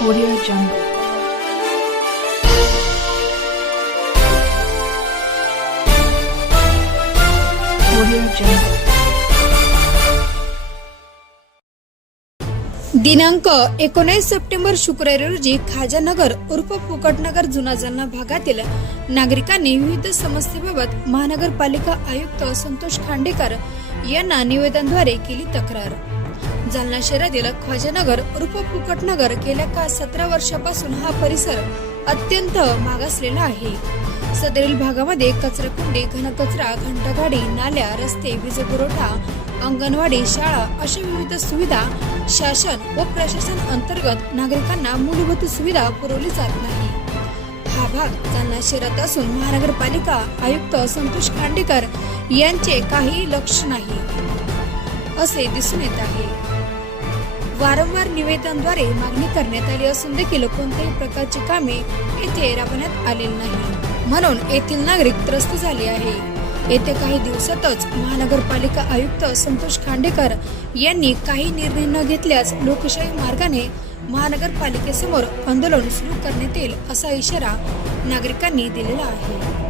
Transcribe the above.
Audio Jungle. दिनांक एकोणीस September शुक्रवारी रोजी खाजानगर उर्फ फुकटनगर जुना जालना भागातील नागरिकांनी विविध समस्येबाबत महानगरपालिका आयुक्त संतोष खांडेकर यांना निवेदनद्वारे केली तक्रार जालना शहरातील ख्वाजानगर उर्फ फुकटनगर गेल्या का सतरा वर्षापासून हा परिसर अत्यंत मागासलेला आहे. सदरील भागामध्ये कचराकुंडी घनकचरा घंटागाडी नाल्या रस्ते वीज पुरवठा अंगणवाडी शाळा अशा विविध सुविधा शासन व प्रशासन अंतर्गत नागरिकांना मूलभूत सुविधा पुरवली जात नाही. हा भाग जालना शहरात असून महानगरपालिका आयुक्त संतोष खांडेकर यांचे काही लक्ष नाही. असे दिसून येत आहे. वारंवार निवेदनद्वारे मागणी करण्यात आली असून देखील कोणत्याही प्रकारची कामे येथे राबवण्यात आलेली नाही. म्हणून येथील नागरिक त्रस्त झाले आहे. येत्या काही दिवसातच महानगरपालिका आयुक्त संतोष खांडेकर यांनी काही निर्णय न घेतल्यास लोकशाही मार्गाने महानगरपालिकेसमोर आंदोलन सुरू करण्यात येईल असा इशारा नागरिकांनी दिलेला आहे.